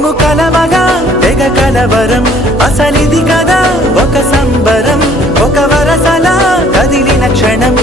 మేము కలవగా తెగ కలవరం అసలిది కదా ఒక సంబరం ఒక వరసలా కదిలిన క్షణం